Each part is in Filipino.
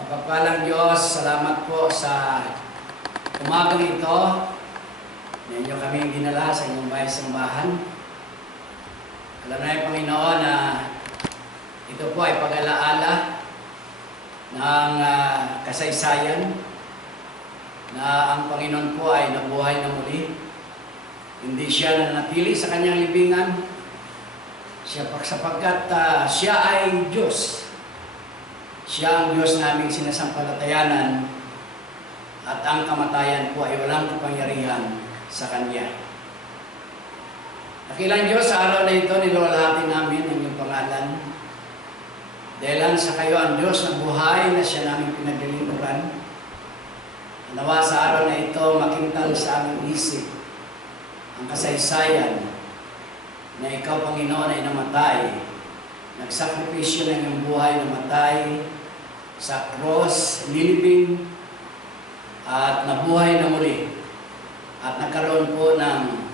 Mapagpalang Diyos, salamat po sa umagang ito na inyo kami dinala sa inyong bahay-sambahan. Alam na yung Panginoon na ito po ay pag-alaala ng kasaysayan na ang Panginoon po ay nabuhay na muli. Hindi siya nanatili sa kanyang libingan, sapagkat siya ay Diyos. Siya ang Diyos naming sinasampalatayanan at ang kamatayan po ay walang kapangyarihan sa Kanya. Dakilang Diyos, sa araw na ito, nilawalhati namin ang iyong pangalan. Dahil sa kayo ang Diyos na buhay na siya namin pinaglilingkuran. Nawa sa araw na ito, makintal sa aming isip ang kasaysayan na ikaw, Panginoon, ay namatay. Nagsakripisyo ng iyong buhay, namatay sa cross, nilibing, at nabuhay na muli. At nagkaroon po ng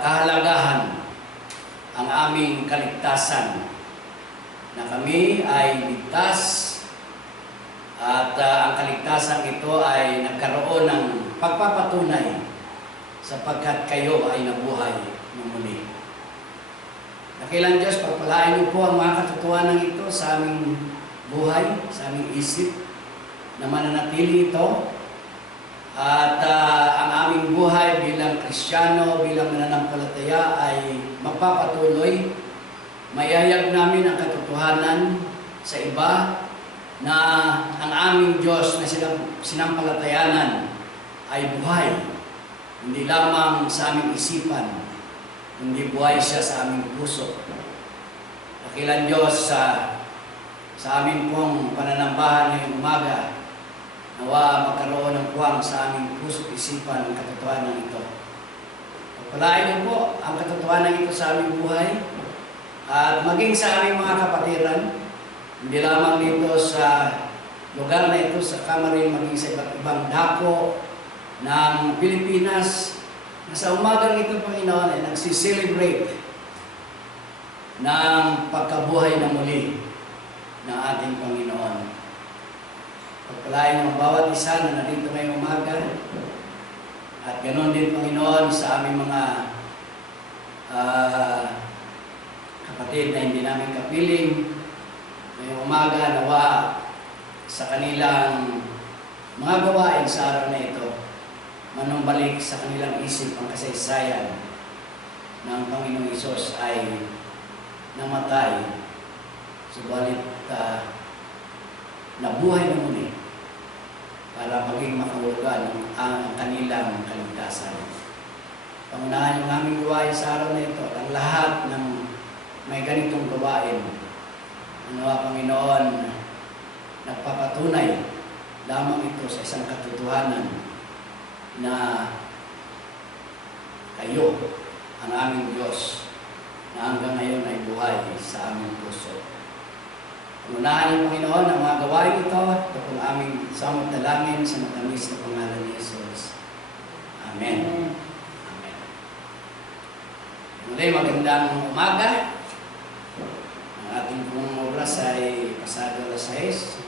kahalagahan ang aming kaligtasan, na kami ay ligtas, at ang kaligtasan ito ay nagkaroon ng pagpapatunay sapagkat kayo ay nabuhay na muli. Dakilang Diyos, pagpalain niyo po ang mga katotohanan ito sa aming buhay, sa aming isip, na mananatili ito. At ang aming buhay bilang Kristiyano, bilang mananampalataya ay magpapatuloy. Mayayag namin ang katotohanan sa iba na ang aming Diyos na sinampalatayanan ay buhay. Hindi lamang sa aming isipan, hindi buhay siya sa aming puso. Dakilang Diyos, sa amin pong pananambahan ngayong umaga, nawa magkaroon ng puwang sa aming puso at isipan ang katotohanan ito. Pagpalain niyo po ang katotohanan ito sa aming buhay at maging sa aming mga kapatiran, hindi lamang dito sa lugar na ito, sa Kamarin, maging sa iba't ibang dako ng Pilipinas, na sa umagang ito, Panginoon, ay nagsiselebrate ng pagkabuhay na muli ng ating Panginoon. Pagpalain ang bawat isa na narito ngayong umaga, at ganoon din, Panginoon, sa aming mga kapatid na hindi namin kapiling ngayong umaga, nawa sa kanilang mga gawain sa araw na ito, manumbalik sa kanilang isip ang kasaysayan ng Panginoong Hesus ay namatay, subalit nabuhay na muli para maging makahulugan ang kanilang kaligtasan. Pangunahan yung aming gawain sa araw na ito, ang lahat ng may ganitong gawain, Panginoon, nagpapatunay lamang ito sa isang katotohanan na kayo ang aming Diyos na hanggang ngayon ay buhay sa aming puso. Unahan ng Panginoon ang mga gawain ito, ito kung aming samot dalangin sa matamis na pangalan ni Jesus. Amen. Amen. Muli, magandang umaga. Ang ating pong oras ay pasado alas 6.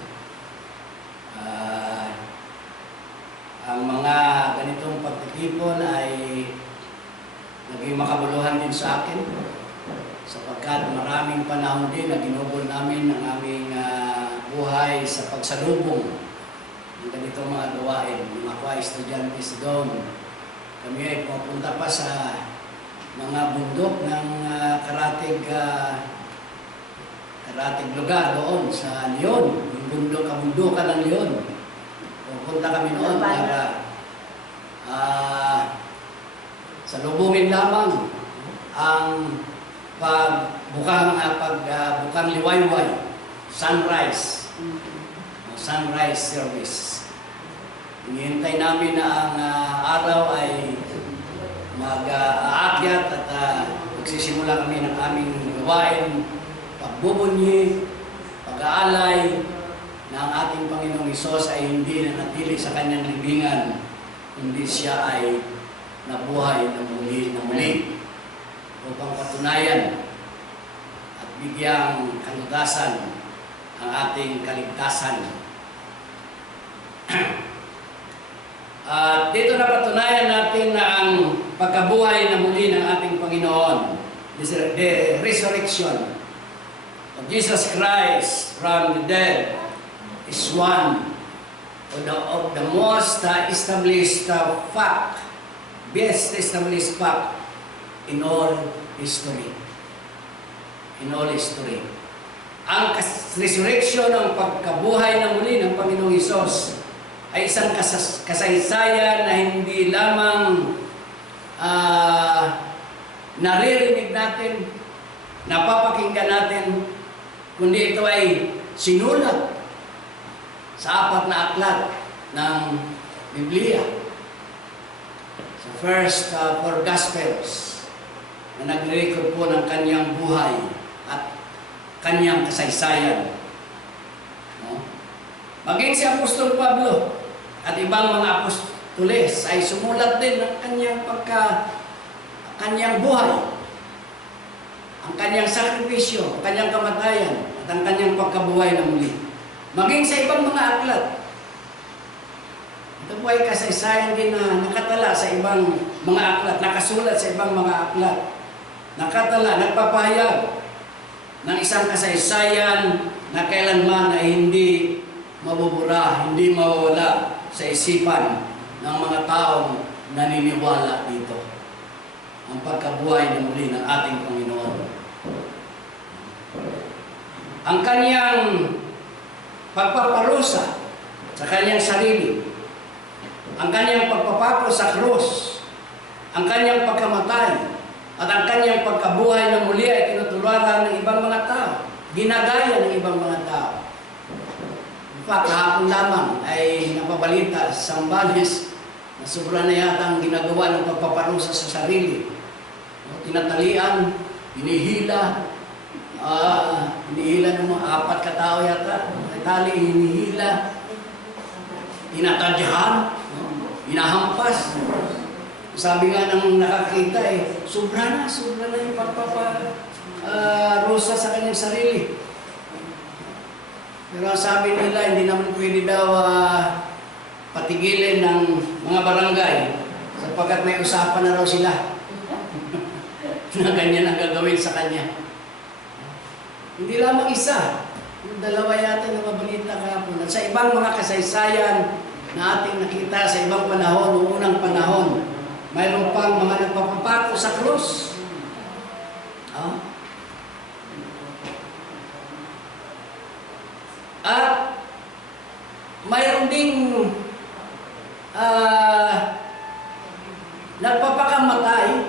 Ang mga ganitong pagtitipon ay naging makabuluhan din sa akin, sapagkat maraming panahon din na ginugol namin ang aming buhay sa pagsalubong ng ganitong mga gawain. Yung ako ay estudyante doon. Kami ay pupunta pa sa mga bundok ng karatig lugar doon sa Leon, yung kabundukan ng Leon. Pupunta kami noon para salubungin lamang ang pagbukang liwayway, sunrise service. Hinihintay namin na ang araw ay mag-aakyat at magsisimula kami ng aming gawain, pagbubunyi, pag-aalay na ang ating Panginoong Hesus ay hindi nanatili sa kanyang libingan, kundi siya ay nabuhay na muli upang patunayan at bigyang kalutasan ang ating kaligtasan. At dito napatunayan natin na ang pagkabuhay na muli ng ating Panginoon, the resurrection of Jesus Christ from the dead, is one of the most established fact, best established fact in all history. In all history. Ang resurrection, ang pagkabuhay na muli ng Panginoong Hesus ay isang kasaysayan na hindi lamang naririnig natin, napapakinggan natin, kundi ito ay sinulat sa 4 na aklat ng Biblia. Sa first 4 Gospels na nagre-record po ng kanyang buhay at kanyang kasaysayan. No? Maging si Apostol Pablo at ibang mga apostoles ay sumulat din ng kanyang buhay, ang kanyang sakripisyo, ang kanyang kamatayan, at ang kanyang pagkabuhay na muli. Maging sa ibang mga aklat. Ito po ay kasaysayan din na nakatala sa ibang mga aklat, nakasulat sa ibang mga aklat. Nakatala, nagpapahayag ng isang kasaysayan na kailanman ay hindi mabubura, hindi mawawala sa isipan ng mga taong naniniwala dito. Ang pagkabuhay na muli ng ating Panginoon. Ang kanyang pagpaparusa sa kanyang sarili, ang kanyang pagpapako sa krus, ang kanyang pagkamatay, at ang kanyang pagkabuhay na muli ay tinutularan ng ibang mga tao, ginagaya ng ibang mga tao. In fact, kahapon lamang ay napabalita sa Sambales na sobra na yata ang ginagawa ng pagpaparusa sa sarili. Tinatalian, hinihila, hinihila ng mga 4 katao yata, tali, hinihila, tinatadyahan, hinahampas. Sabi nga ng nakakita sobra na yung pagpaparusa sa kanyang sarili. Pero sabi nila, hindi naman pwede daw patigilin ng mga barangay sapagkat may usapan na raw sila na ganyan ang gagawin sa kanya. Hindi lamang isa, yung 2 yata na mabalita kahapon. At sa ibang mga kasaysayan na ating nakita sa ibang panahon, noong unang panahon, mayroon pang mga nagpapapako sa krus. At mayroon ding nagpapakamatay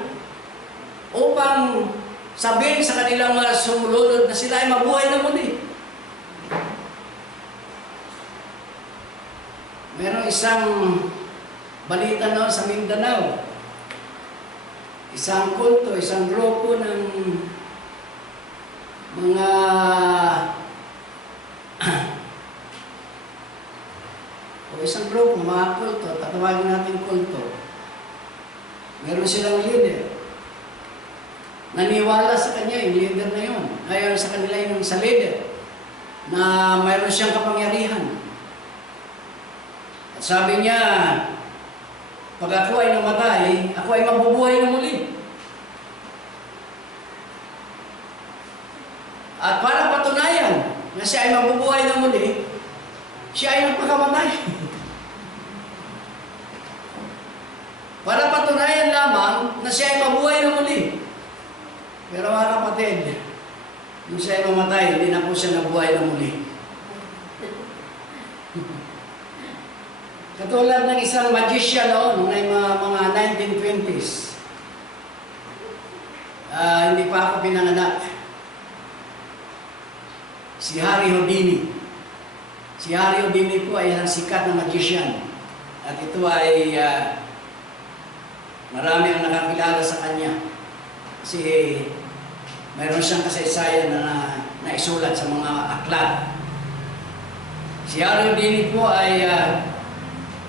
upang sabihin sa kanilang mga sumunod na sila ay mabuhay na muli. Mayroong isang balita noon sa Mindanao. Isang kulto, isang grupo ng mga isang grupo, mga kulto, tatawagin natin kulto. Meron silang leader. Naniwala sa kanya, yung leader na yun. Ayon sa kanila yung sa leader, na mayroon siyang kapangyarihan. At sabi niya, pag ako ay namatay, ako ay mabubuhay na muli. At para patunayan na siya ay mabubuhay na muli, siya ay nagpakamatay. Para patunayan lamang na siya ay mabuhay na muli. Pero mga kapatid, nung siya ay mamatay, hindi na po siya nabuhay na muli. Katulad ng isang magician noon, mga 1920s. Hindi pa ako pinanganak. Si Harry Houdini. Si Harry Houdini po ay isang sikat na magician. At ito ay marami ang nakakilala sa kanya. Kasi mayroon siyang kasaysayan na naisulat sa mga aklat. Si Harry Houdini po ay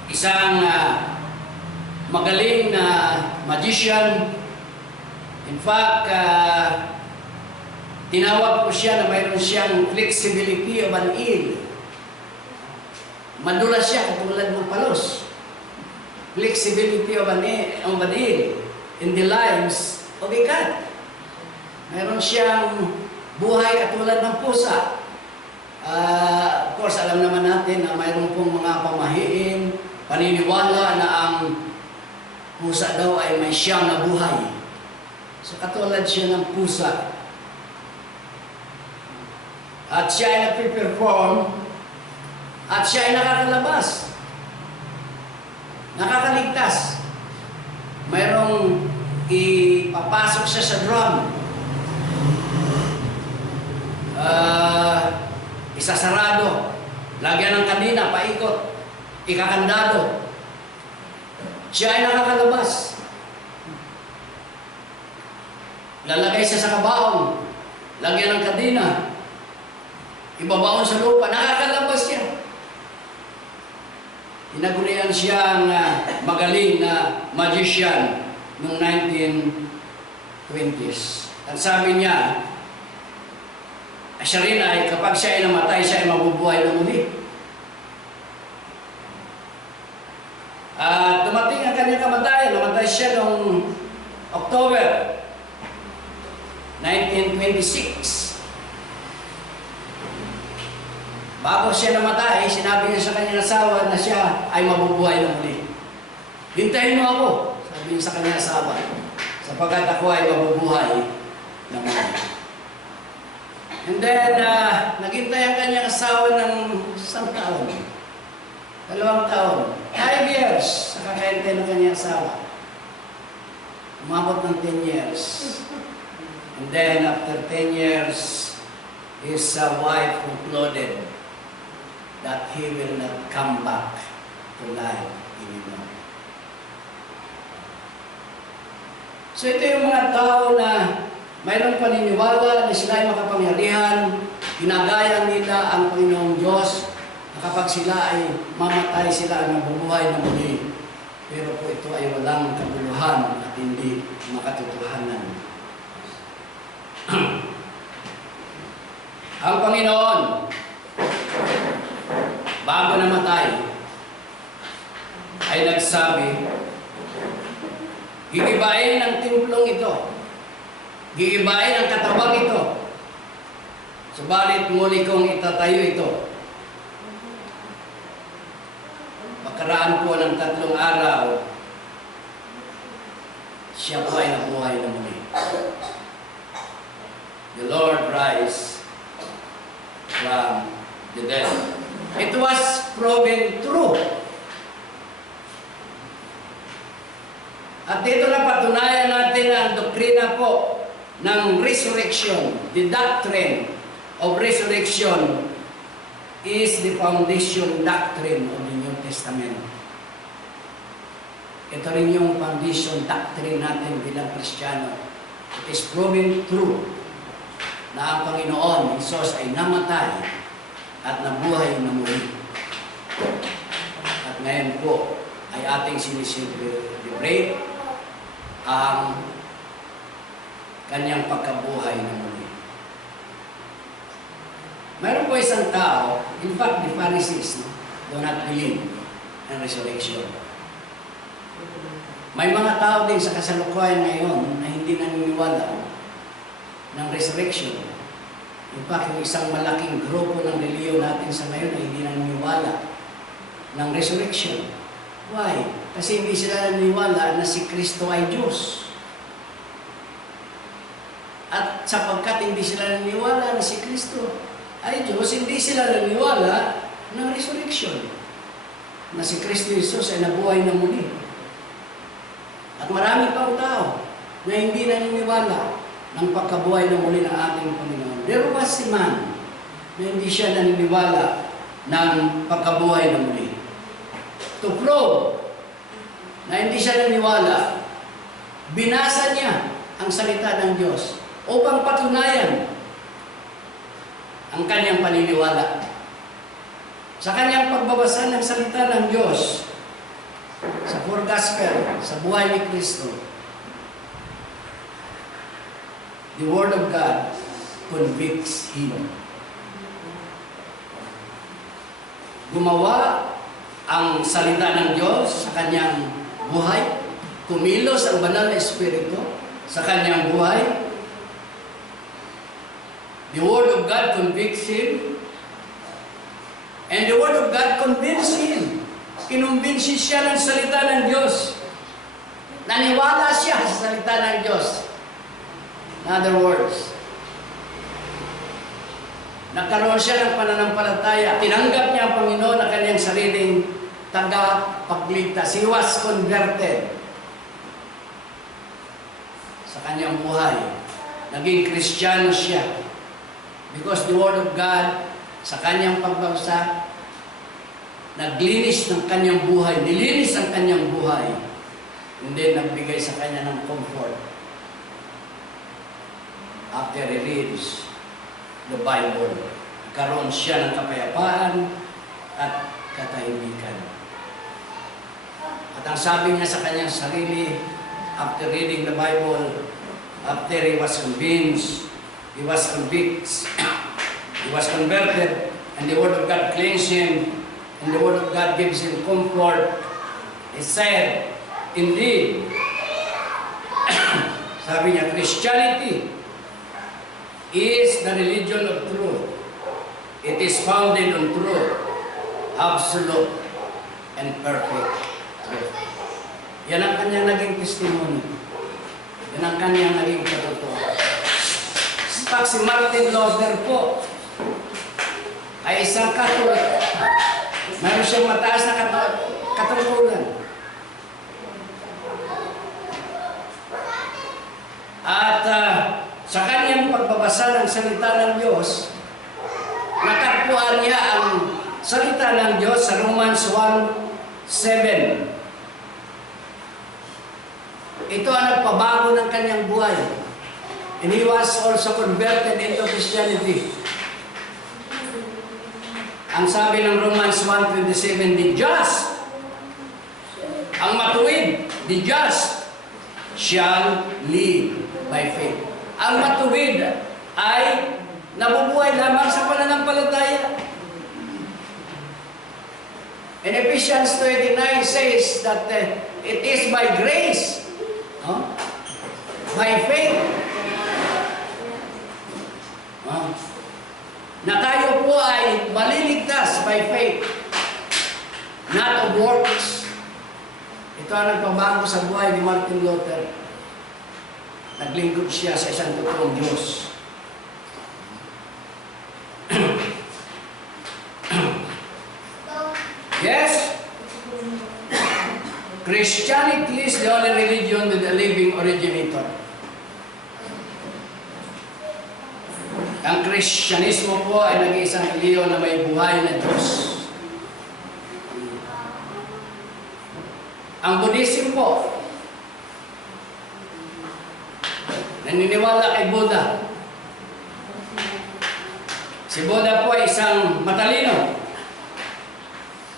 isang magaling na magician. In fact, Tinawag ko siya na mayroon siyang flexibility of an eel. Madulas siya katulad ng palos. Flexibility of an eel in the lives of a cat. Mayroon siyang buhay katulad ng pusa. Of course, alam naman natin na mayroon pong mga pamahiin, paniniwala na ang pusa daw ay may siyang na buhay. So katulad siya ng pusa. At siya ay nagpe-perform at siya ay nakakalabas. Nakakaligtas. Mayroong ipapasok siya sa drum. Isasarado. Lagyan ng kadena, paikot. Ikakandado. Siya ay nakakalabas. Lalagay siya sa kabaong. Lagyan ng kadena. Ibabaon sa lupa. Nakakalabas siya. Tinagurian siyang magaling na magician noong 1920s. At sabi niya, siya rin ay kapag siya ay namatay, siya ay mabubuhay na muli. At dumating ang kanyang kamatayan. Namatay siya noong October 1926. Bago siya namatay, sinabi niya sa kanyang asawa na siya ay mabubuhay na muli. Hintayin mo ako, sabi niya sa kanyang asawa, sapagkat ako ay mabubuhay na muli. And then, naghintay ang kanyang asawa ng 1 taon, 2 taon, 5 years sa kakahintay ng kanyang asawa. Umabot ng 10 years. And then, after 10 years, his wife concluded that he will not come back to life anymore. So ito yung mga tao na mayroong paniniwala na sila ay makapangyarihan, ginagaya nila ang Panginoong Diyos, na kapag sila ay mamatay, sila ay mabubuhay na muli. Pero po ito ay walang kabuluhan at hindi makatotohanan. Ang Panginoon, bago namatay, ay nagsabi, gigibain ang templong ito, gigibain ang katawang ito, subalit muli kong itatayo ito. Pagkaraan po ng 3 araw, siya po ay nabuhay na muli. The Lord rise from the dead. It was proven true. At dito na patunayan natin ang doktrina po ng resurrection. The doctrine of resurrection is the foundation doctrine of the New Testament. Ito rin yung foundation doctrine natin bilang Kristiyano. It is proven true na ang Panginoon, Isus, ay namatay at nabuhay na muli. At ngayon po ay ating siniselebrate ang kanyang pagkabuhay na muli. Mayroon po isang tao, in fact, the Pharisees do not believe in resurrection. May mga tao din sa kasalukuyan ngayon na hindi naniniwala ng resurrection. In fact, yung isang malaking grupo ng reliyon natin sa ngayon ay hindi naniniwala ng resurrection. Why? Kasi hindi sila naniniwala na si Kristo ay Diyos. At sapagkat hindi sila naniniwala na si Kristo ay Diyos, hindi sila naniniwala ng resurrection. Na si Kristo Jesus ay nabuhay na muli. At marami pang tao na hindi naniniwala ng pagkabuhay na muli ng ating Panginoon. There was a man na hindi siya naniniwala ng pagkabuhay na muli. To prove na hindi siya naniniwala, binasa niya ang salita ng Diyos upang patunayan ang kanyang paniniwala. Sa kanyang pagbabasa ng salita ng Diyos, sa Four Gospel, sa buhay ni Kristo, the Word of God, convicts him. Gumawa ang salita ng Diyos sa kanyang buhay. Kumilos ang banal na Espiritu sa kanyang buhay. The Word of God convicts him. And the Word of God convinces him. Kinumbinsi siya ng salita ng Diyos. Naniwala siya sa salita ng Diyos. In other words, nagkaroon siya ng pananampalataya. Tinanggap niya ang Panginoon na kanyang sariling tagapagligtas. He was converted sa kanyang buhay. Naging Kristiyano siya. Because the Word of God, sa kanyang pagbabasa, naglinis ng kanyang buhay. Nilinis ang kanyang buhay. And then, nagbigay sa kanya ng comfort. After he reads the Bible, nagkaroon siya ng kapayapaan at katahimikan. At ang sabi niya sa kanyang sarili, after reading the Bible, after he was convinced, he was convicted, he was converted, and the Word of God cleansed him, and the Word of God gives him comfort. He said, indeed, sabi niya, Christianity is the religion of truth. It is founded on truth, absolute and perfect truth. Yan ang kanyang naging testimony. Yan ang kanyang naging katotohanan. Pag si Martin Luther po ay isang Katolik, mayroon siyang mataas na katungkulan. At sa kanyang pagbabasa ng salita ng Diyos, natagpuan niya ang salita ng Diyos sa Romans 1:7. Ito ang nagpabago ng kanyang buhay. And he was also converted into Christianity. Ang sabi ng Romans 1:27, the just, ang matuwid, the just, shall live by faith. Ang matuwid ay nabubuhay lamang sa pananampalataya. And Ephesians 2:9 says that it is by grace, by faith, na tayo po ay maliligtas by faith, not of works. Ito ang nagpabago sa buhay ni Martin Luther. Naglingkod siya sa isang totoong Diyos. Yes, Christianity is the only religion with a living originator. Ang Kristyanismo po ay nag-iisang reliyon na may buhay na Diyos. Ang Buddhism po, naniniwala kay Buddha. Si Buddha po ay isang matalino.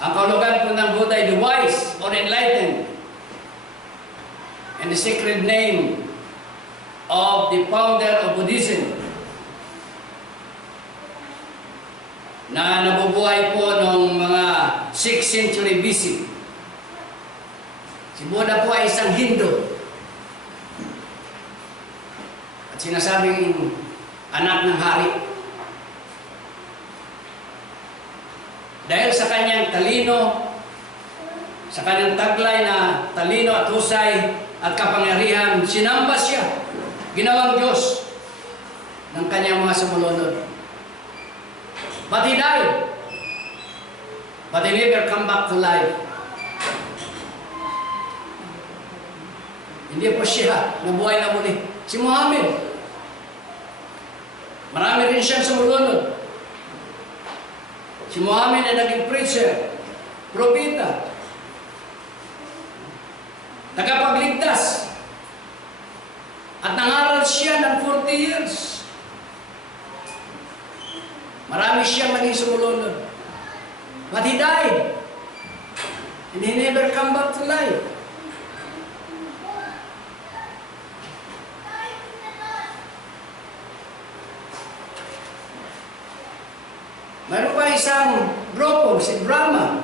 Ang kahulugan po ng Buddha ay the wise or enlightened. And the sacred name of the founder of Buddhism na nabubuhay po noong mga 6th century BC. Si Buddha po ay isang Hindu. At sinasabing anak ng hari. Dahil sa kanyang talino, sa kanyang taglay na talino at husay at kapangyarihan, sinamba siya, ginawang Diyos ng kanyang mga sumulunod. But he died. But he never come back to life. Hindi po siya nabuhay na muli. Si Muhammad, marami rin siyang sumulunod. Si Muhammad ay naging preacher, propeta, tagapagligtas. At nangaral siya ng 40 years. Marami siyang naging sumulunod. But he died. And he never come back to life. isang grupo, si Brahma.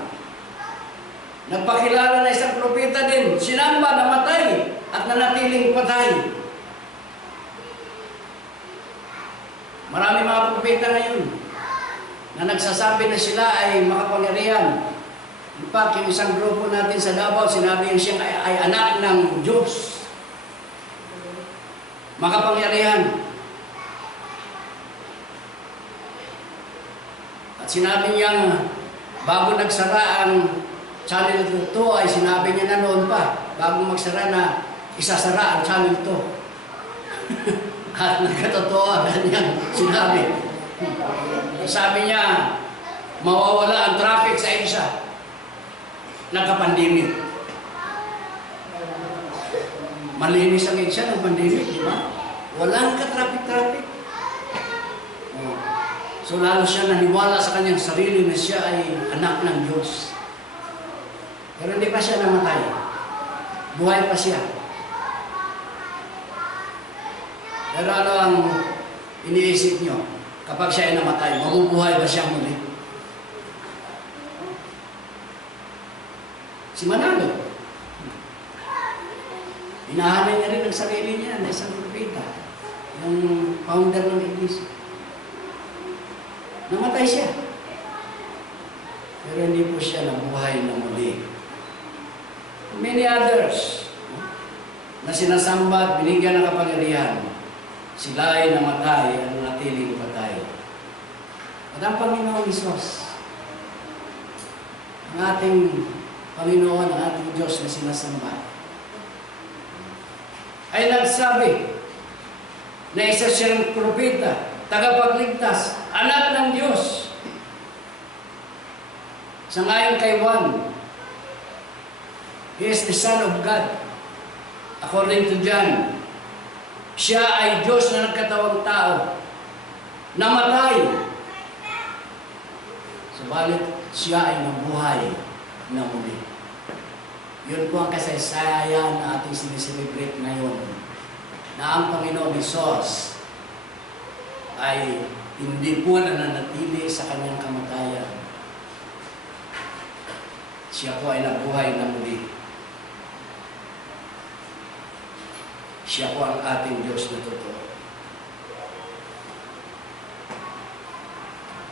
Nagpakilala na isang propeta din. Sinamba, namatay at nanatiling patay. Marami mga propeta ngayon na nagsasabi na sila ay makapangyarihan. In fact, yung isang grupo natin sa Davao, sinabi yung siya ay anak ng Diyos. Makapangyarihan. At sinabi niya, bago nagsara ang Channel 2 ay sinabi niya na noon pa, bago magsara na isasara ang Channel 2. At nagkatotoo ang kanyang sinabi. Sabi niya, mawawala ang traffic sa EDSA. Nagka-pandemic. Malinis ang EDSA ng pandemic, di ba? Walang ka-traffic-traffic. So lalo siya naniwala sa kanyang sarili na siya ay anak ng Diyos. Pero hindi pa siya namatay. Buhay pa siya. Pero ano ang iniisip nyo? Kapag siya ay namatay, mabubuhay ba siya muli? Si Manalo. Hinahanay niya rin ang sarili niya na isang propeta. Yung founder ng Iglesia. Namatay siya. Pero hindi po siya nabuhay na muli. Many others na sinasamba at binigyan ng kapangyarihan, sila ay namatay at natiling patay. At ang Panginoon Isos, ang ating Panginoon, ang ating Diyos na sinasamba, ay nagsabi na isa siyang propeta, tagapagligtas, anak ng Diyos. Sa ngayon kay Juan, he is the Son of God. According to John, siya ay Diyos na nagkatawang tao. Namatay. Subalit, siya ay nabuhay na muli. Yun po ang kasaysayan na ating sineselebrate ngayon. Na ang Panginoong Isos ay hindi po nananatili sa kanyang kamatayan. Siya po ay nabuhay na muli. Siya po ang ating Diyos na totoo.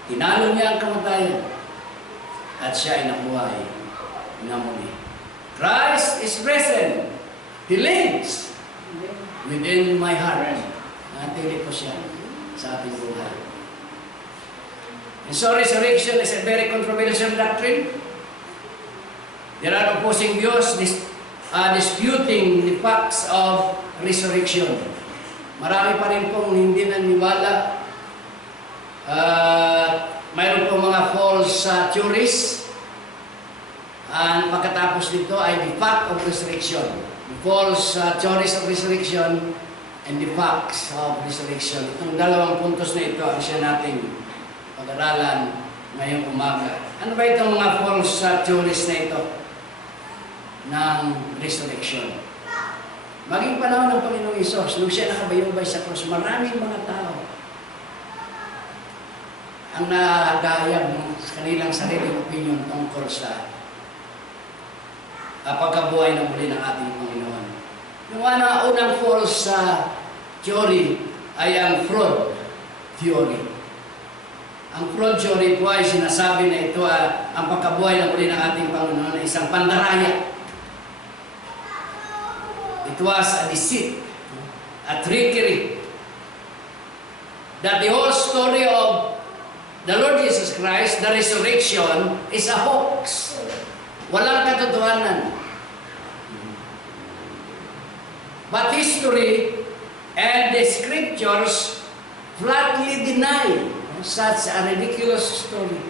Tinalo niya ang kamatayan at siya ay nabuhay na muli. Christ is risen. He lives within my heart. Natili po siya sa ating buhay. And so resurrection is a very controversial doctrine. There are opposing views disputing the facts of resurrection. Marami pa rin pong hindi naniwala. Mayroon pong mga false theories. And pagkatapos nito ay the fact of resurrection. The false theories of resurrection and the facts of resurrection. Itong dalawang puntos na ito ang siya nating pag-aralan ngayong umaga. Ano ba itong mga false theories na ito ng resurrection? Maging panahon ng Panginoong Isos, nung siya nakabayubay sa krus, maraming mga tao ang nagahayag sa kanilang sariling opinion tungkol sa pagkabuhay ng muli ng ating Panginoon. Yung unang false theory ay ang fraud theory. Ang fraud theory po ay sinasabi na ito ang pagkabuhay ng muli ng ating Panginoon ay isang pandaraya. It was a deceit, a trickery. That the whole story of the Lord Jesus Christ, the resurrection, is a hoax. Walang katotohanan. But history and the scriptures flatly deny such a ridiculous story.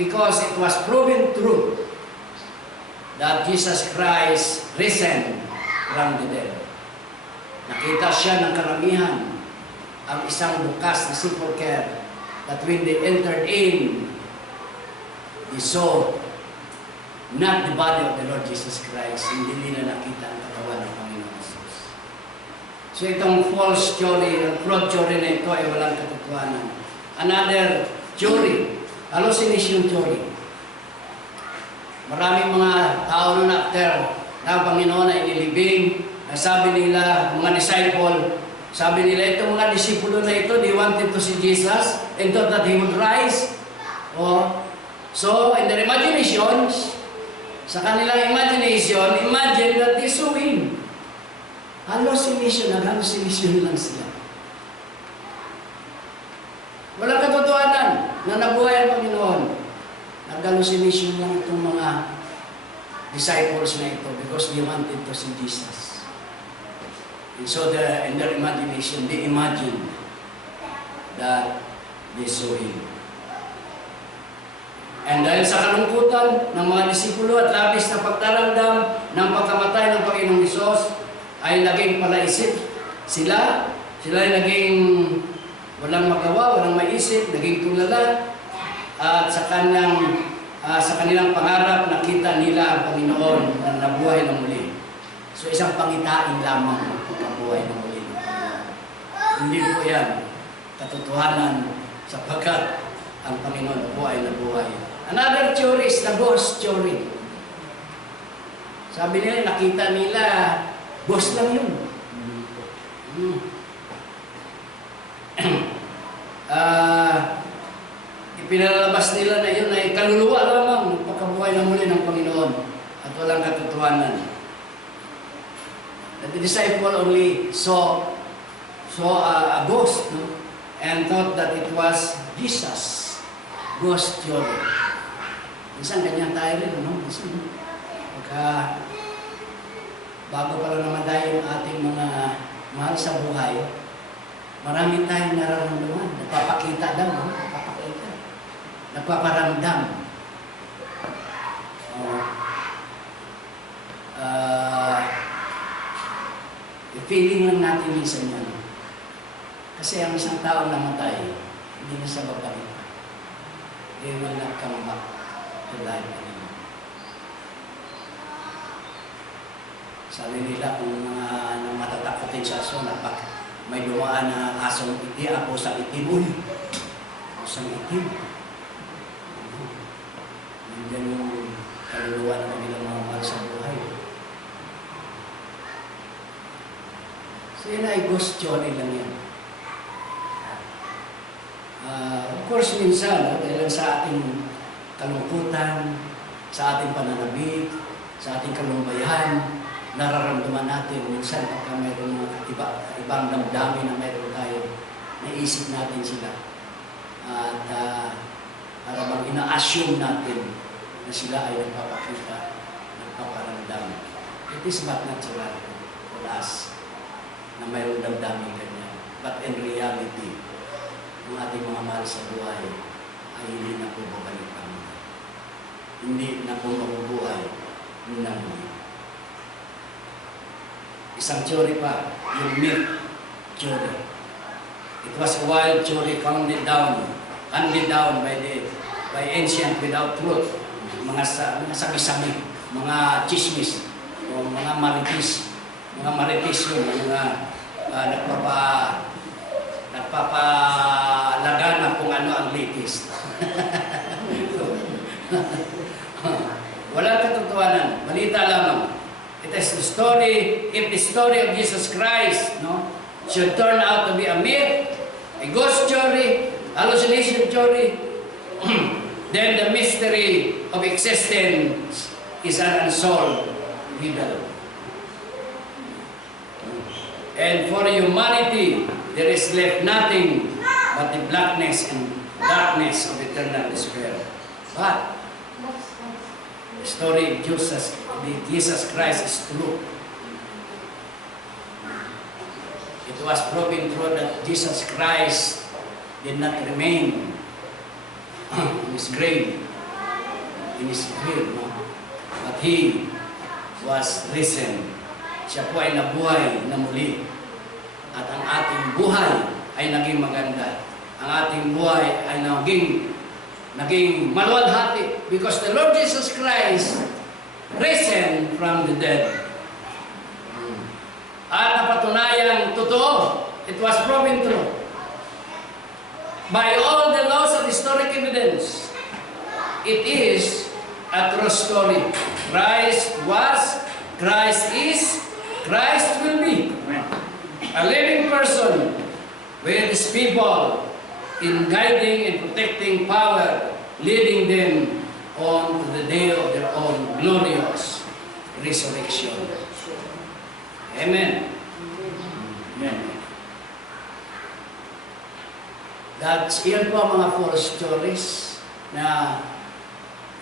Because it was proven true that Jesus Christ risen from the dead. Nakita siya ng karamihan ang isang bukas na sepulchre that when they entered in, they saw not the body of the Lord Jesus Christ. Hindi nila nakita ang katawan ng Panginoon Jesus. So itong false theory, ang fraud theory na ito ay walang katotohanan. Another theory. Hallucination theory. Maraming mga tao noon after na Panginoon ay inilibing, sabi nila, mga disciple, sabi nila, itong mga disipulo na ito, they wanted to see Jesus and thought that He would rise. Oh. So, in their imaginations, sa kanilang imagination, imagine that they saw Him. Hallucination, nag-hallucination lang sila. Walang katotohanan na nabuhay ang Panginoon. Nag-hallucination lang itong mga disciples na ito because they wanted to see Jesus. And so in their imagination, they imagined that they saw Him. And dahil sa kalungkutan ng mga disipulo at labis na pagtaramdam ng pagkamatay ng Panginoong Hesus, ay naging palaisip sila. Sila ay naging walang magawa, walang maisip, naging tulala. At sa kanilang pangarap, nakita nila ang Panginoon na nabuhay ng muli. So isang pangitain lamang ang pagkabuhay ng muli. Hindi po yan katotohanan sapagkat ang Panginoon nabuhay na buhay. Another theory is the ghost theory. Sabi nila, nakita nila, ghost lang yun. Ipinalabas nila na yun ay kaluluwa lamang ng pagkabuhay na muli ng Panginoon at walang katotohanan. The disciple only saw a ghost, no? And thought that it was Jesus. Ghost theory. Minsan ganyan tayo rin, no? Minsan, bago pa lang naman tayo yung ating mga mahal sa buhay, marami tayong nararamdaman. Nagpapakita daw, no? Nagpapakita. Nagpaparamdam. Feeling lang natin minsan yan. Kasi ang isang taong namatay, hindi na sa babalik. They will not come back to life anymore. Sabi nila kung matatakotin sa aso, may dumaan na asong itim, ako sa itim, asong itim. Nandiyan yung kaluluwa ng kanilang mga mahal sa buhay. So yun ay ghost theory lang yan. Of course, minsan, dahil sa ating kalungkutan, sa ating pananabik, sa ating kalumbayan, nararamdaman natin minsan pagka mayroon mga ibang damdamin na mayroon tayo, naisip natin sila. At para bang ina-assume natin na sila ay nagpapakita, nagpaparamdam. It is not natural for us na mayroon damdamin ganyan. But in reality, ang ating mga mahal sa buhay ay hindi na po babalik ang muli. Hindi na po mabubuhay ng muli. Isang theory pa, yung myth theory. It was a wild theory handed down by ancient without truth. Mga sabi-sabi, mga chismis, o mga marites yun, mga nagpapalagana kung ano ang latest. Walang katotohanan, balita lamang. It is the story, if the story of Jesus Christ, no, should turn out to be a myth, a ghost story, hallucination theory, then the mystery of existence is an unsolved riddle. And for humanity, there is left nothing but the blackness and darkness of eternal despair. But the story of Jesus Christ is true. It was proven true that Jesus Christ did not remain in His grave, no? But He was risen. Siya po ay nabuhay na muli. At ang ating buhay ay naging maganda. Ang ating buhay ay naging maluwalhati because the Lord Jesus Christ risen from the dead. At napatunayang totoo. It was proven true. By all the laws of the historic evidence. It is a true story. Christ was, Christ is, Christ will be. A living person with his people in guiding and protecting power, leading them on to the day of their own glorious resurrection. Amen. Amen. That's, iyan po ang mga false stories na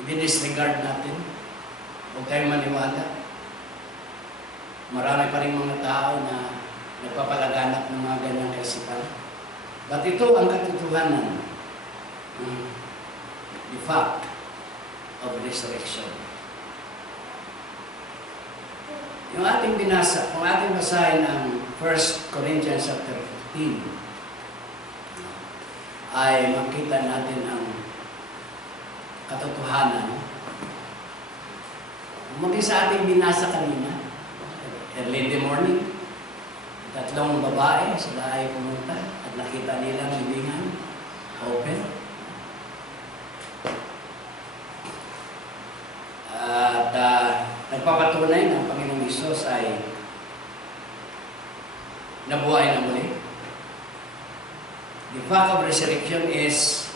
i-disregard natin. Huwag tayong maniwala. Marami pa rin mga tao na nagpapalaganap ng mga ganyang kaisipan. But ito ang katotohanan. The fact of resurrection. Yung ating binasa, kung ating basahin ang 1 Corinthians chapter 15, ay makita natin ang katotohanan. Maging sa ating binasa kanina, early in the morning, tatlong babae, sila ay pumunta at nakita nilang libingan, open. At nagpapatunay ng Panginoong Hesus ay nabuhay na muli. The fact of resurrection is,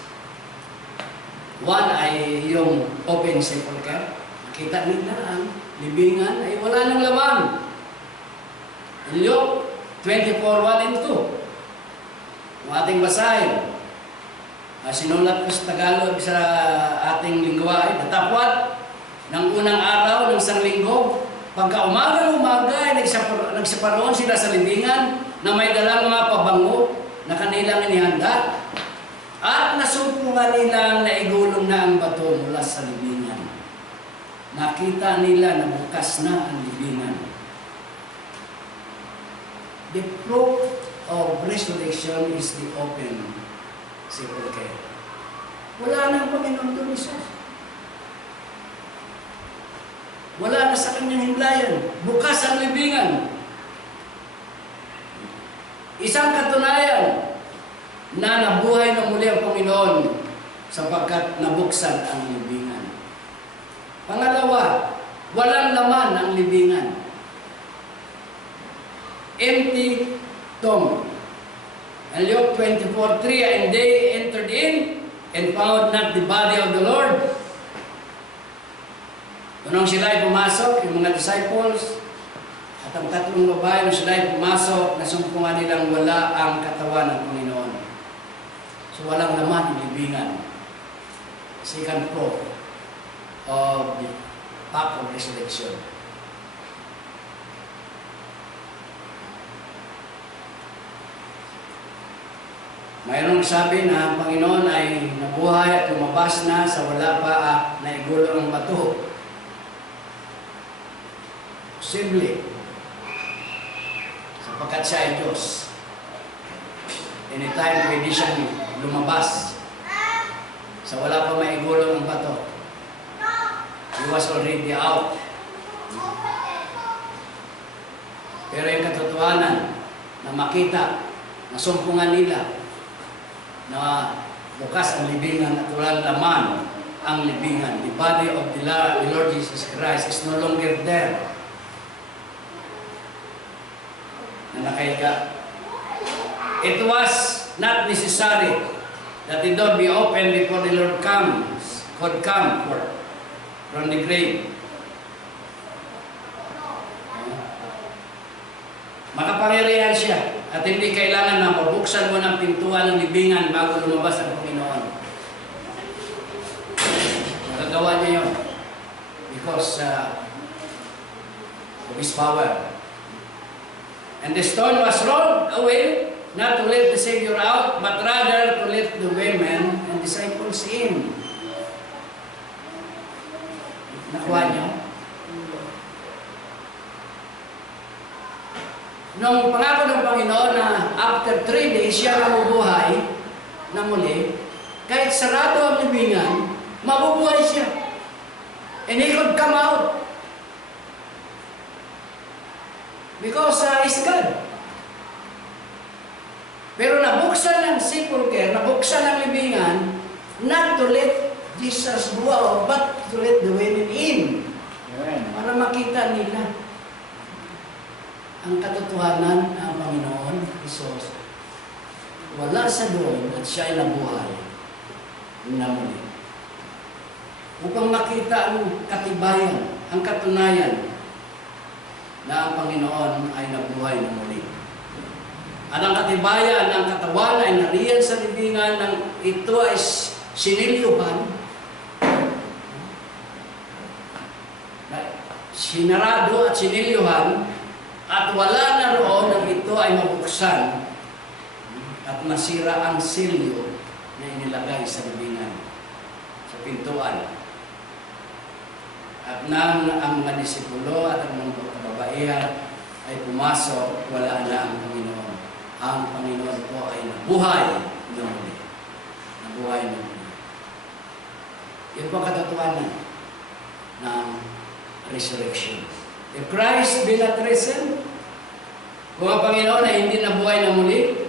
one ay yung open sepulchre. Nakita nila ang libingan ay wala ng laman. In Luke 24:1 and 2, ang ating basahin, sinulat ko sa Tagalog sa ating lingwa ay datapwat ng unang araw ng isang linggo, pagka umaga ay nagsaparoon sila sa libingan na may dalang mga pabango na kanilang inihanda at nasumpungan nilang naigulong na ang bato mula sa libingan. Nakita nila na bukas na ang libingan. The proof of resurrection is the open sepulchre. Wala nang Panginoon doon, Hesus. Wala na sa kanyang himlayan. Bukas ang libingan. Isang katunayan na nabuhay na muli ang Panginoon sapagkat nabuksan ang libingan. Pangalawa, walang laman ang libingan. Empty tomb. And Luke 24:3, and they entered in and found not the body of the Lord. Nung sila ay pumasok, yung mga disciples, at ang tatlong babae, nung sila ay pumasok, nasumpungan nilang wala ang katawan ng Panginoon. So walang laman ang libingan. Second proof of the fact of resurrection. Mayroong sabi na ang Panginoon ay nabuhay at lumabas na sa wala pa na igulong ang bato. Posible. Sapagkat siya ay Diyos. Anytime pwede siyang lumabas sa wala pa maigulong ang bato. He was already out. Pero yung katotohanan na makita, nasumpungan nila na bukas ang libingan at walang laman ang libingan. The body of the Lord Jesus Christ is no longer there. Na nakahiga. It was not necessary that the door be opened before the Lord could come from the grave. Makapangyarihan siya at hindi kailangan na mabuksan mo ng pintuan ng libingan bago lumabas ang Panginoon. Nagagawa niya yun because of His power. And the stone was rolled away, not to let the Savior out, but rather to let the women and disciples in. Nakuha niyo? Nung pangako ng Panginoon na after 3 days siya mabubuhay na muli, kahit sarado ang libingan, mabubuhay siya. And He could come out. Because He's God. Pero nabuksan ng sepulchre, nabuksan ng libingan, Not to let Jesus go out, but to let the women in. Amen. Para makita nila ang katotohanan ng Panginoon Jesus. Wala sa doon at siya ay nabuhay na muli. Upang makita ang katibayan, ang katunayan na ang Panginoon ay nabuhay na muli. At ang katibayan ng katawan ay nariyan sa libingan ng ito ay sinilyohan, sinarado at sinilyohan, at wala na roon ng ito ay mabuksan at nasira ang silyo na inilagay sa libingan, sa pintuan. At nang ang mga disipulo at ang mga kababaihan ay pumasok, wala na ang Panginoon. Ang Panginoon po ay nabuhay na muli. Nabuhay na muli. Yun po ang katotohanan ng resurrection. If Christ be not risen, kung ang Panginoon ay hindi nabuhay na muli,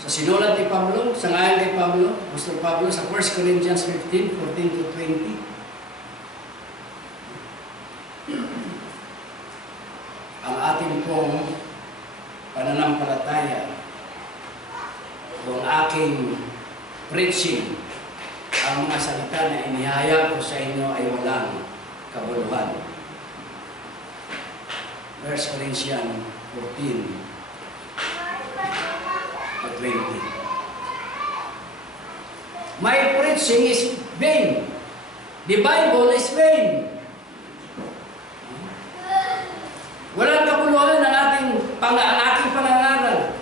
sa sinulat ni Pablo, sa ngayon kay Pablo, Apostol Pablo, sa 1 Corinthians 15, 14 to 20, ang ating pong pananampalataya, kung aking preaching, ang mga salita na inihayag ko sa inyo ay walang kabuluhan. 1 Corinthians 14 to 20. My preaching is vain. The Bible is vain. Walang kabuluhan ang aking pangangaral.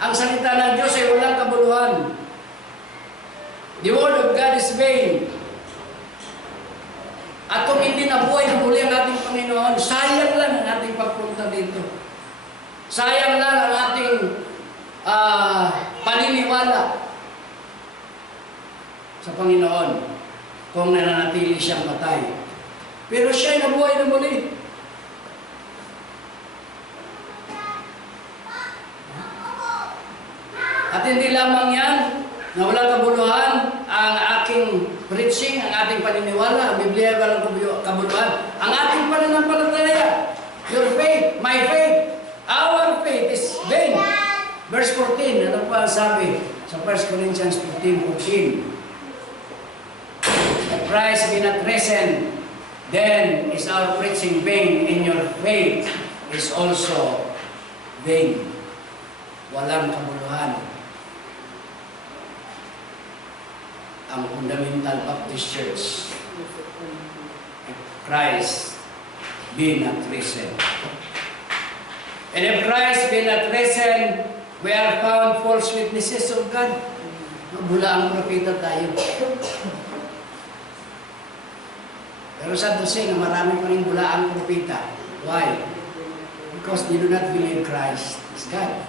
Ang salita ng Diyos ay walang kabuluhan. The Word of God is vain. At kung hindi nabuhay na muli ang ating Panginoon, sayang lang ang ating pagpunta dito. Sayang lang ang ating paniniwala sa Panginoon kung nananatili siyang patay. Pero siya ay nabuhay na muli. At hindi lamang yan, na walang kabuluhan ang aking preaching, ang ating paniniwala, ang Biblia walang kabuluhan, ang ating pananampalataya, your faith, my faith, our faith is vain. Verse 14, ano pa sabi sa 1 Corinthians 15:14? If Christ be not risen, then is our preaching vain, and your faith is also vain. Walang kabuluhan. Ang Fundamental Baptist Church, if Christ be not risen. And if Christ be not risen, we are found false witnesses of God. Bula ang propeta tayo. Pero sa dosin, marami pa rin bula ang propeta. Why? Because they do not believe Christ is God.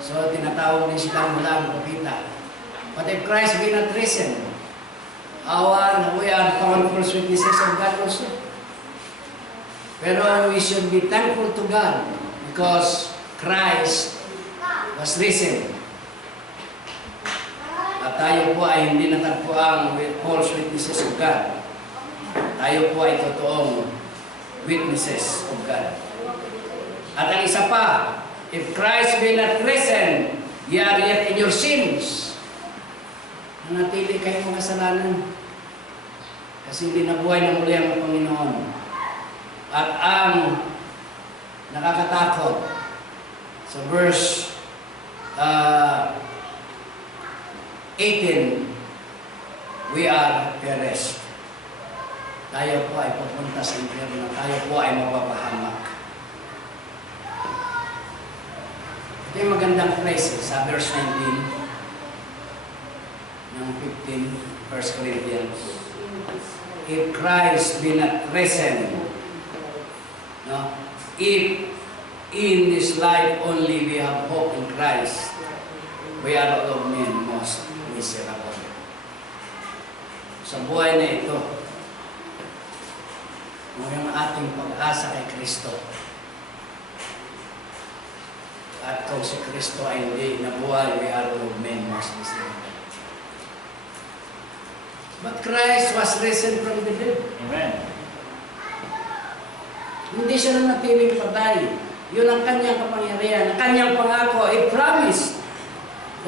So, tinatawag din silang bula ang propeta. But if Christ be not risen, we are found false witnesses of God also. Pero we should be thankful to God because Christ was risen. At tayo po ay hindi natagpo ang false witnesses of God. Tayo po ay totoong witnesses of God. At ang isa pa, if Christ be not risen, ye are yet in your sins. Nanatili kayo mga kasalanan. Kasi hindi nabuhay na muli ang Panginoon. At ang nakakatakot sa verse 18, we are perished. Tayo po ay pupunta sa impyerno. Tayo po ay mapapahamak. Ito yung magandang phrase sa verse 19 ng 15, 1 Corinthians. If Christ be not risen, no? If in this life only we have hope in Christ, we are all of men most miserable. Sa buhay na ito, yung ating pag-asa kay Kristo, At kung si Kristo ay hindi nabuhay, we are all men must be saved. But Christ was risen from the dead. Amen. Hindi siya natiling patay. Yun ang kanyang kapangyarihan, ang kanyang pangako. He promised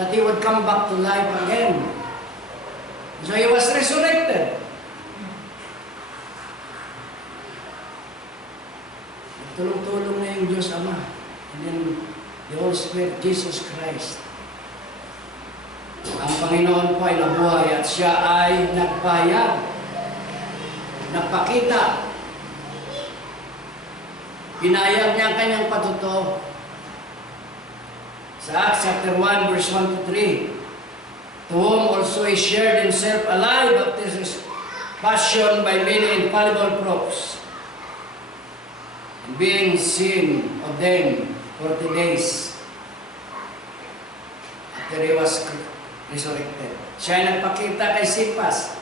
that He would come back to life again. So He was resurrected. Tulong-tulong na yung Diyos Ama. And then the Holy Spirit, Jesus Christ. Ang Panginoon po ay nabuhay at siya ay nagpahayag, nagpakita. Pinayag niya ang kanyang patuto. Sa Acts chapter 1, verse 1 to 3. To whom also He shared Himself alive after His passion by many infallible proofs, and being seen of them 40 days after He was resurrected. Siya ay nagpakita kay Cephas,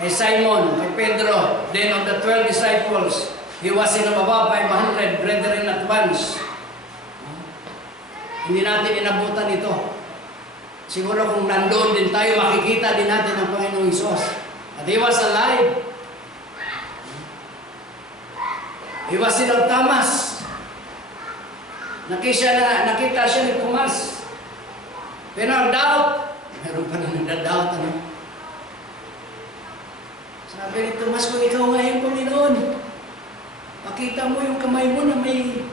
kay Simon, kay Pedro, then of the 12 disciples. He was in above 500 brethren at once. Hindi natin inabutan ito. Siguro kung nandoon din tayo, makikita din natin ang Panginoong Hesus. At He was alive. He was in Thomas. Nakita siya ni Thomas. Pero ang doubt, meron pa na nagda-doubt. Ano? Sabi ni Thomas, kung ikaw nga yung Panginoon, pakita mo yung kamay mo na may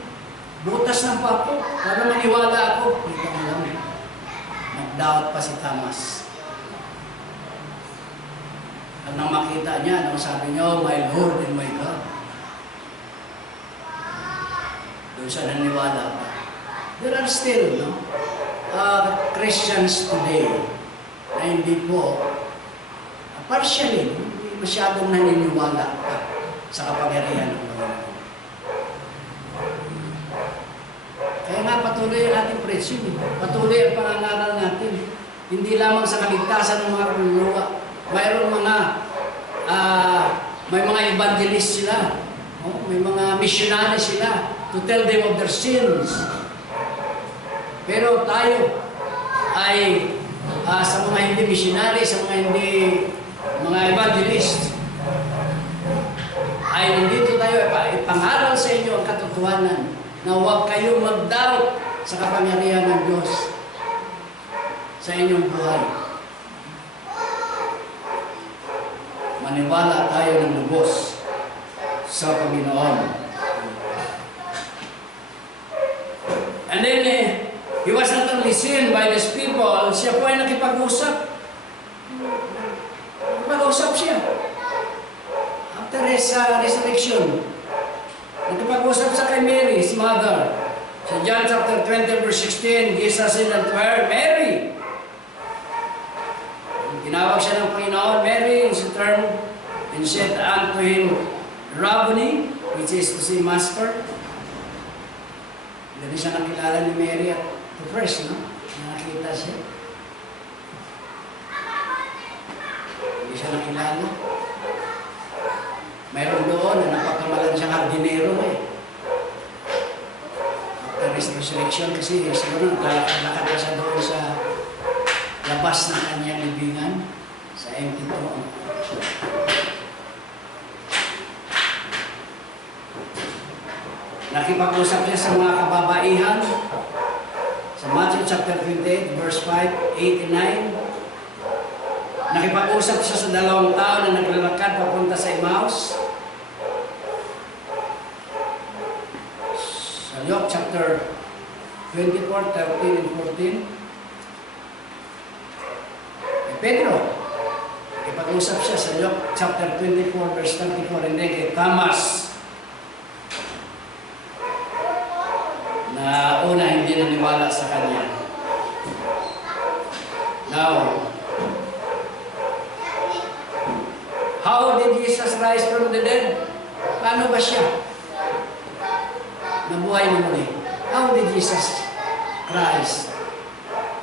butas ng papo para maniwala ako. Kita mo lang. Nag-doubt pa si Thomas. At nang makita niya, nang sabi niya, my Lord and my God. Doon siya naniwala pa. There are still Christians today na hindi po partially, hindi masyadong naniniwala pa sa kapangyarihan ng Panginoon. Kaya nga patuloy ang ating preaching. Patuloy ang pangangaral natin. Hindi lamang sa kaligtasan ng mga kaluluwa. Mayroon may mga evangelist sila. May mga missionary sila to tell them of their sins. Pero tayo ay sa mga hindi missionary, sa mga evangelist, ay nandito tayo ipangaral sa inyo ang katotohanan na huwag kayong mag-doubt sa kapangyarihan ng Diyos sa inyong buhay. Maniwala tayo ng lubos sa Panginoon. And then, He was not only seen by these people, siya po ay nakipag-usap. Nakipag-usap siya. After His resurrection, nakipag-usap sa kay Mary, His mother. Sa John chapter 20, verse 16, Jesus said unto her, Mary. Tinawag siya ng Panginoon, Mary, is returned, and said unto Him, Rabboni, which is to say, Master. Hindi siya nakilala ni Mary at the first, no? Nakita siya. Hindi siya nakilala. Mayroon doon na napagkamalan siyang hardinero After His resurrection, kasi siguro naglalakad na siya doon sa labas ng kanyang libingan sa empty tomb. Nakipag-usap siya sa mga kababaihan sa Matthew chapter 28, verse 5, 8 and 9. Nakipag-usap siya sa 2 tao na naglalakad papunta sa Emmaus. Sa Luke chapter 24, 13 and 14. Pedro, nakipag-usap siya sa Luke chapter 24, verse 34, and then kay Thomas, na una hindi naniwala sa kanya. Now, how did Jesus rise from the dead? Paano ba siya nabuhay na muli? How did Jesus rise?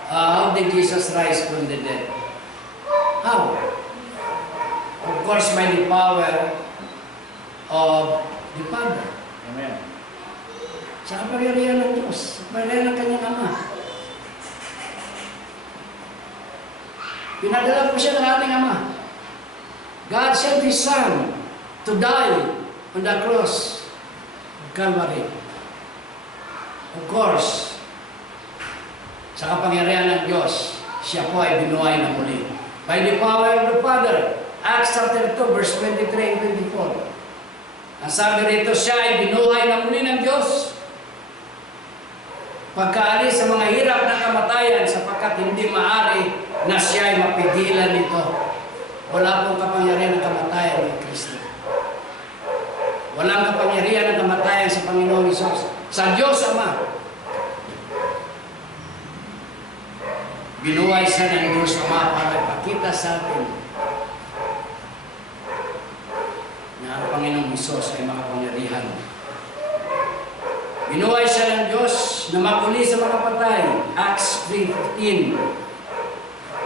How did Jesus rise from the dead? How? Of course, by the power of the Father. Amen. Sa kapangyarihan ng Diyos. Pareha ng kanyang ama. Pinadala po siya ng ating ama. God sent His Son to die on the cross of Calvary. Of course, sa kapangyarihan ng Diyos, siya po ay binuhay na muli. By the power of the Father, Acts chapter 2, verse 23 and 24. Ang sabi rito, siya ay binuhay na muli ng Diyos. Pagkaalis sa mga hirap ng kamatayan, sapagkat hindi maaari na siya ay mapigilan nito. Wala pong kapangyarihan ng kamatayan ng Kristo. Walang kapangyarihan ng kamatayan sa Panginoong Hesus. Sa Diyos Ama. Binuhay siya ng Diyos Ama para ipakita sa atin na ang Panginoong Hesus ay makapangyarihan. Binuhay siya ng Diyos na mapuli sa mga patay. Acts 3:15.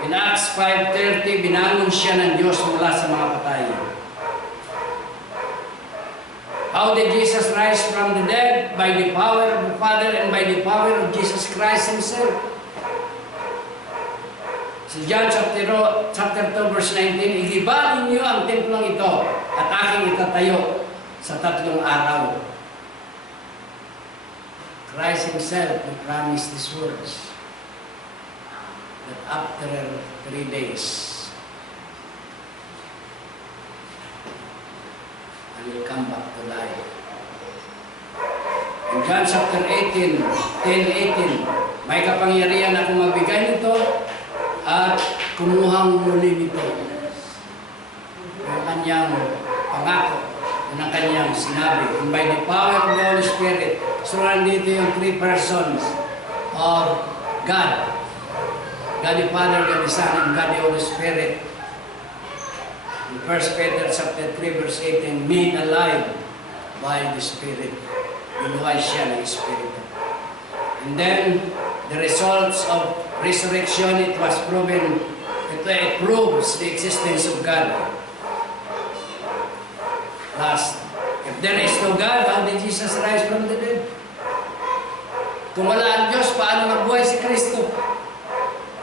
In Acts 5:30, binangon siya ng Diyos mula sa mga patay. How did Jesus rise from the dead? By the power of the Father and by the power of Jesus Christ Himself. Sa John chapter 2, verse 19, igiba ninyo ang templong ito at aking itatayo sa 3 araw. Christ Himself will promise these words that after 3 days I will come back to life. In John chapter 18, 10:18, may kapangyarihan akong magbigay nito at kumuhang muli nito. Yung kanyang pangako, yun ang kanyang sinabi. And by the power of the Holy Spirit, so nandito yung 3 persons of God. God the Father, God the Son, and God the Holy Spirit. In 1 Peter chapter 3, verse 18, made alive by the Spirit. Binuhay siya ng Espiritu. And then, the results of resurrection, it was proven, it proves the existence of God. Last, if there is no God, how did Jesus rise from the dead? Kung wala ang Diyos, paano magbuhay si Kristo?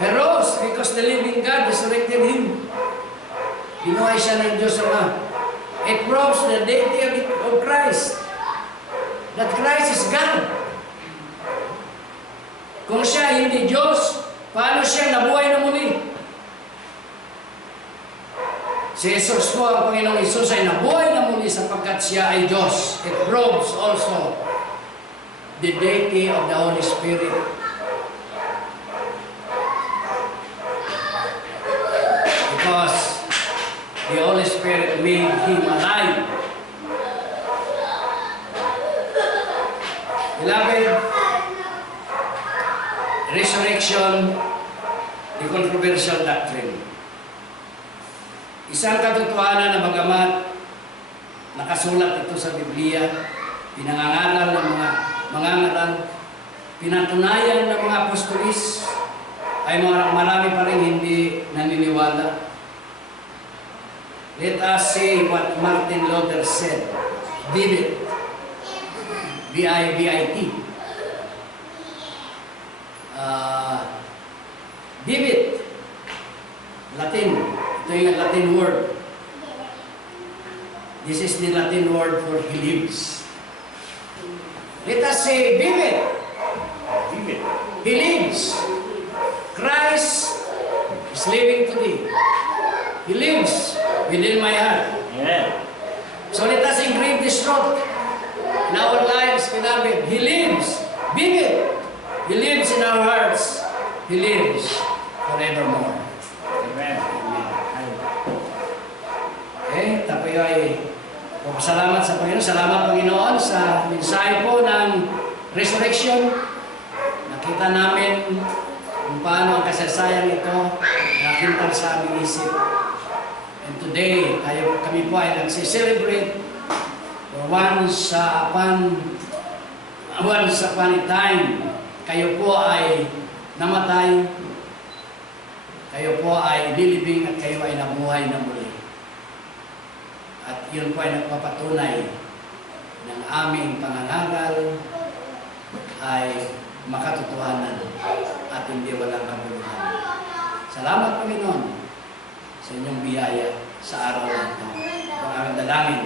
He rose because the living God resurrected Him. Binuhay siya ng Diyos Ama. It proves the deity of Christ. That Christ is God. Kung siya hindi Diyos, paano siya nabuhay na muli? Si Jesus po, ang Panginoong Hesus ay nabuhay na muli sapagkat siya ay Diyos. It proves also the deity of the Holy Spirit. Because the Holy Spirit made Him alive. Beloved, resurrection, the controversial doctrine. Isang katotohanan na bagamat nakasulat ito sa Biblia, pinangangaral ng mga mangangaral, pinatunayan ng mga apostolis, ay marami pa rin hindi naniniwala. Let us say what Martin Luther said. Vivit. V-I-V-I-T. Vivit. Latin. Ito yung Latin word. This is the Latin word for He lives. Let us say vivit. Vivit. He lives. Christ is living today. He lives within my heart. Yeah. So let us engrave this truth in our lives, beloved. He lives. Vivid. He lives in our hearts. He lives forevermore. Amen. Okay, tayo ay salamat sa Panginoon. Salamat, Panginoon, sa mensahe po ng resurrection. Nakita namin kung paano ang kasaysayan ito nakita sa aming isip. And today, kami po ay nagsi-celebrate once upon a time. Kayo po ay namatay, kayo po ay nilibing at kayo ay nabuhay na muli. At yun po ay nagpapatunay ng aming pangangaral ay makatotohanan at hindi walang kabuluhan. Salamat, Panginoon, sa inyong biyaya sa araw na ito. Ito ang aming dalangin.